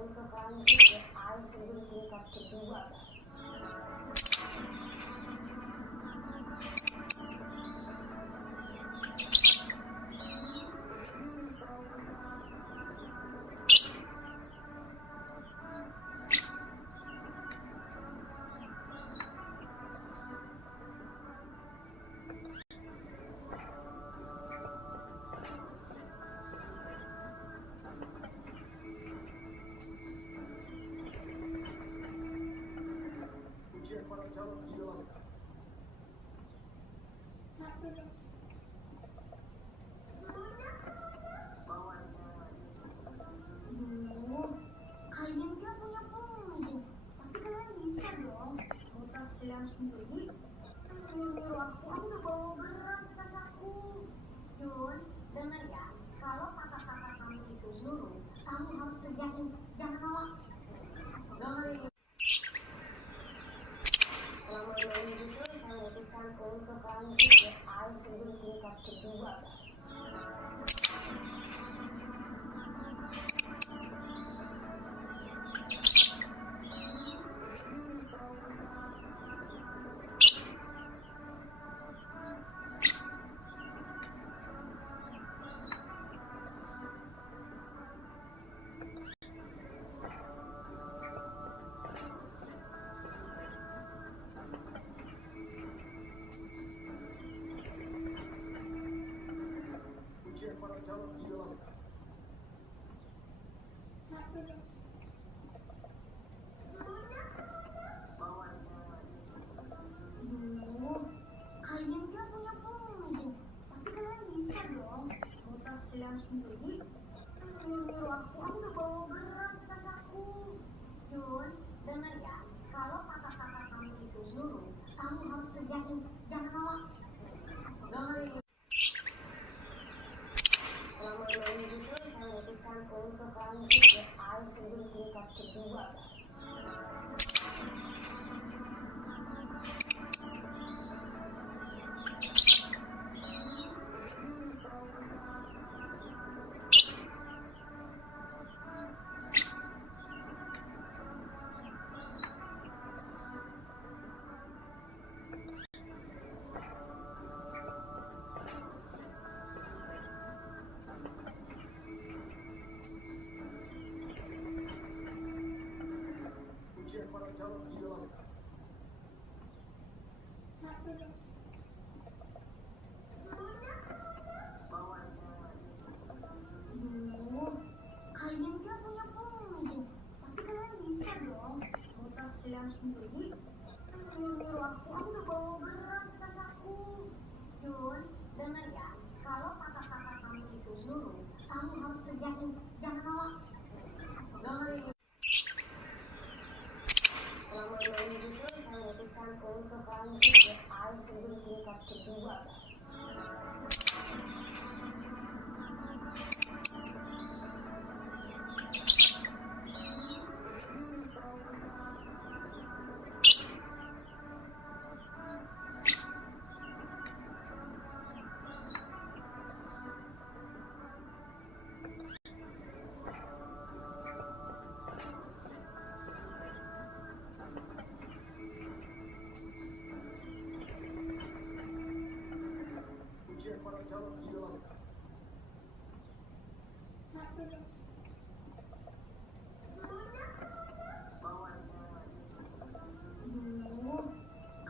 Tingkah Lucu sebelum tingkat kedua. Kalian kan punya punggung, pasti kalian bisa dong mutas pilihan sendiri. Nyuruh aku udah bawa berat tas aku. Jun, dengar ya, kalau kakak-kakak kamu itu nyuruh, kamu harus kerjain, jangan nolak. Dengerin. Selama ini itu saya memutuskan untuk lanjut sebelum tingkat kedua. Kalian kan punya punggung, pasti kalian bisa dong mutas pilihan sendiri. Nyuruh aku udah bawa berat tas aku. Jun, dengar ya, kalau kakak-kakak kamu itu nyuruh, kamu harus kerjain, jangan nolak. Dengerin. Selama ini itu saya memutuskan untuk lanjut sebelum tingkat kedua. Kalian kan punya punggung, pasti kalian bisa dong mutas pilihan sendiri. Nyuruh aku udah bawa berat tas aku. Jun, dengar ya, kalau kakak-kakak kamu itu nyuruh, kamu harus kerjain, jangan nolak. Dengerin. Selama ini itu saya memutuskan untuk lanjut sebelum tingkat kedua.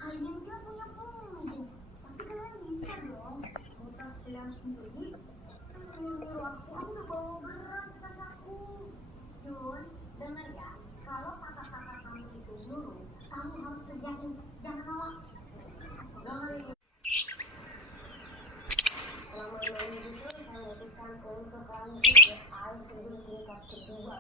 Kalian kan punya punggung, pasti kalian bisa dong mutas pilihan sendiri. Nyuruh aku udah bawa berat tas aku. Jun, dengar ya, kalau kakak-kakak kamu itu nyuruh, kamu harus kerjain, jangan nolak. Dengerin. Selama ini itu saya memutuskan untuk lanjut sebelum tingkat kedua.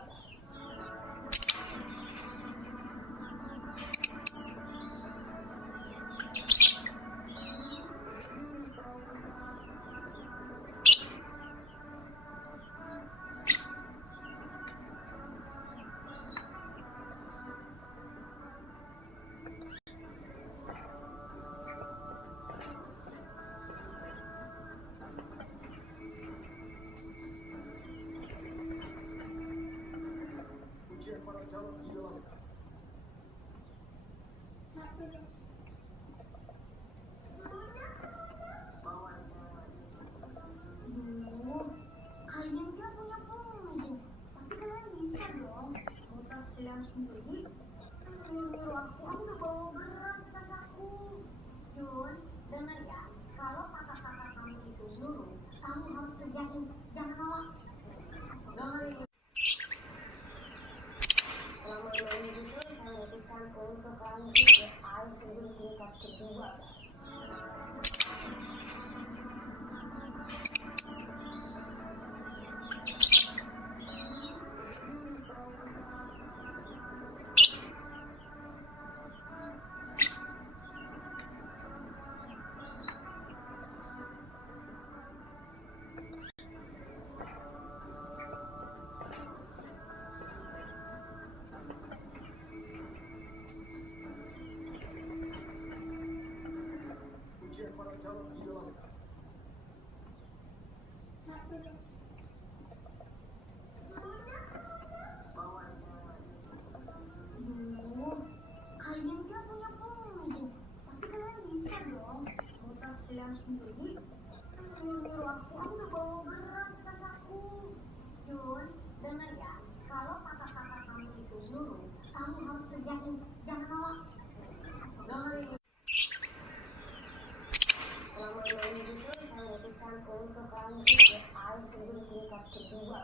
Kalian kan punya punggung, pasti kalian bisa dong mutas gelang sendiri. Nyuruh aku udah bawa berat tas aku. Jun, dengar ya, kalau kakak-kakak kamu itu nyuruh, kamu harus kerjain, jangan nolak. Dengerin. Selama 2 minggu itu saya memutuskan untuk lanjut ke air terjun tingkat kedua. Kalian kan punya punggung, pasti kalian bisa dong mutas gelang sendiri. Nyuruh aku udah bawa berat tas aku. Jun, dengar ya, kalau kakak-kakak kamu itu nyuruh, kamu harus kerjain, jangan nolak. Dengerin. Selama 2 minggu itu saya memutuskan untuk lanjut ke air terjun tingkat kedua.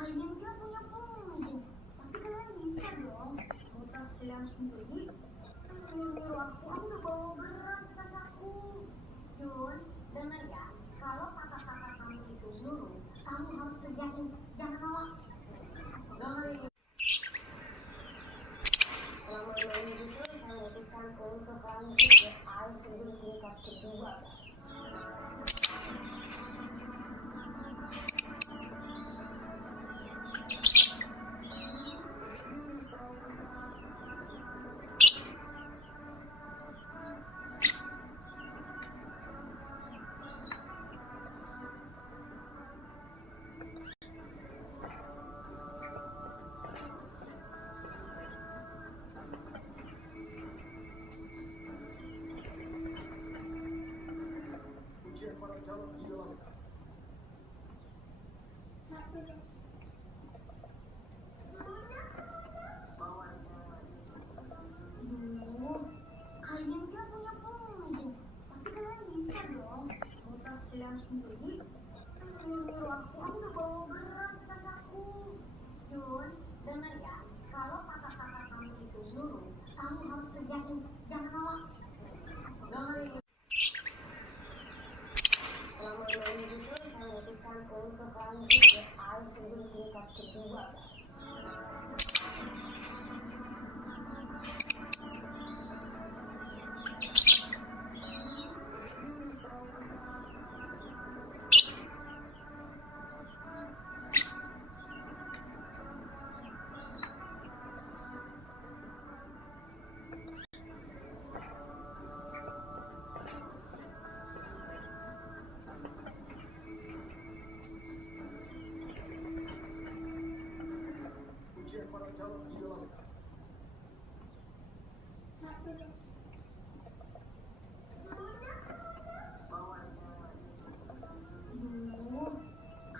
Kalian kan punya punggung, pasti kalian bisa dong mutas gelang sendiri. Nyuruh aku udah bawa berat tas aku. Jun, dengar ya, kalau kakak-kakak kamu itu nyuruh, kamu harus kerjain, jangan nolak. Dengerin. Selama 2 minggu itu saya memutuskan untuk lanjut ke air terjun tingkat kedua. Kalian kan punya punggung, pasti kalian bisa dong mutas gelang sendiri. Nyuruh aku udah bawa berat tas aku. Jun, dengar ya, kalau kakak-kakak kamu itu nyuruh, kamu harus kerjain, jangan nolak. Dengerin. Selama 2 minggu itu saya memutuskan untuk lanjut ke air terjun tingkat kedua.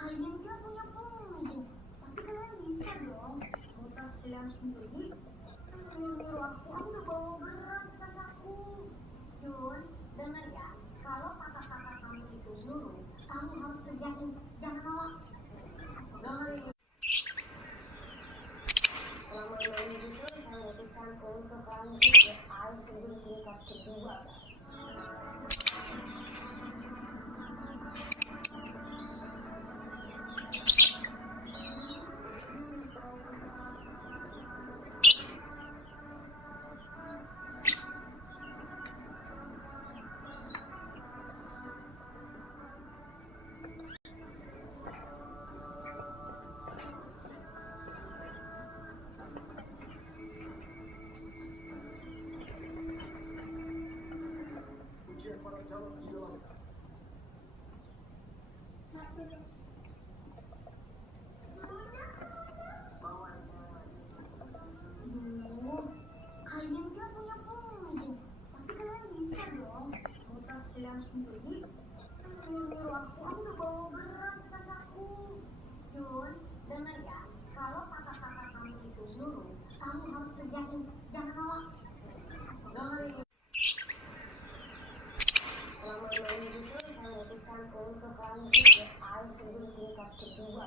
Kalian kan punya punggung, pasti kalian bisa dong mutas gelang sendiri. Nyuruh aku udah bawa berat tas aku. Jun, dengar ya, kalau kakak-kakak kamu itu nyuruh, kamu harus kerjain, jangan nolak. Dengerin. Selama 2 minggu itu saya memutuskan untuk lanjut ya, sebelum tingkat kedua. Kalian kan punya punggung, pasti kalian bisa dong. Mau tas kalian sendiri? Nyuruh aku udah bawa berat tas aku. Jun, dengar ya, kalau kakak-kakak kamu itu nyuruh, kamu harus kerjain, jangan nolak. Dengerin. Selama 2 minggu itu saya memutuskan untuk lanjut ya, sebelum tingkat kedua.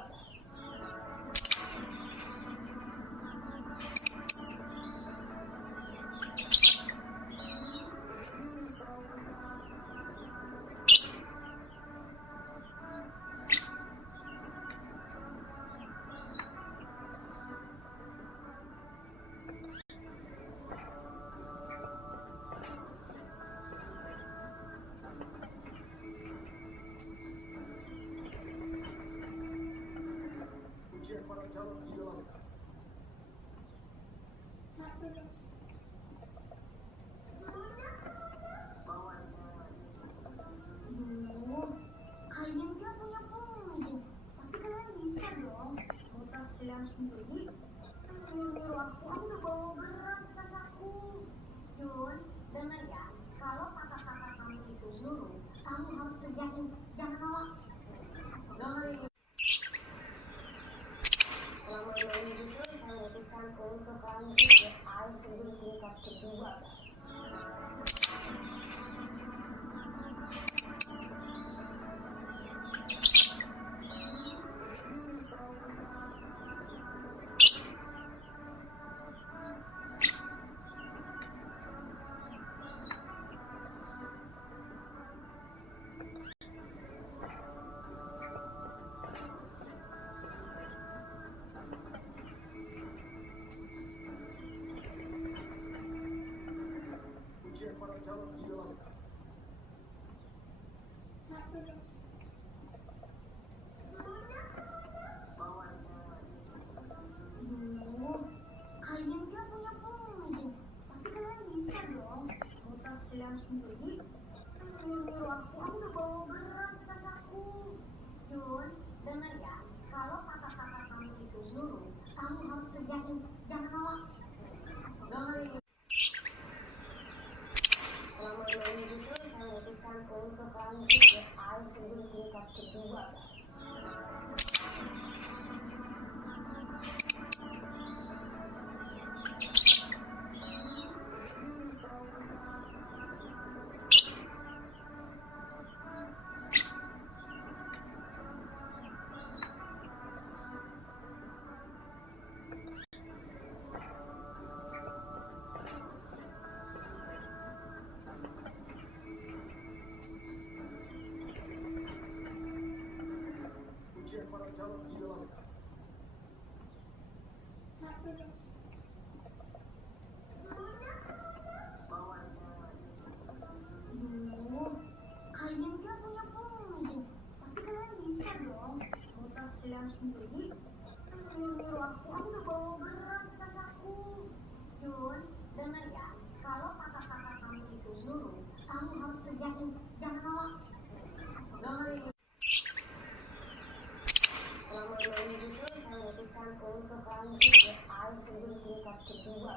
Kalian kan punya punggung, pasti kalian bisa dong. Mau tas kalian sendiri? Nyuruh aku udah bawa berat tas aku. Jun, dengar ya, kalau kakak-kakak kamu itu nyuruh, kamu harus kerjain, jangan nolak. Dengerin. Selama 2 minggu itu saya memutuskan untuk lanjut ya, sebelum tingkat kedua. Kalian kan punya punggung, pasti kalian bisa dong. Mau tas kalian sendiri? Nyuruh aku udah bawa berat tas aku. Jun, dengar ya, kalau kakak-kakak kamu itu nyuruh, kamu harus kerjain, jangan nolak. Dengerin. Selama 2 minggu itu saya memutuskan untuk lanjut ya, sebelum tingkat kedua. Kalian kan punya punggung, pasti kalian bisa dong. Mau tas kalian sendiri? Nyuruh aku udah bawa berat tas aku. Jun, dengar ya, kalau kakak-kakak kamu itu nyuruh, kamu harus kerjain, jangan nolak. Dengerin. Selama 2 minggu itu saya memutuskan untuk lanjut ya, sebelum tingkat kedua.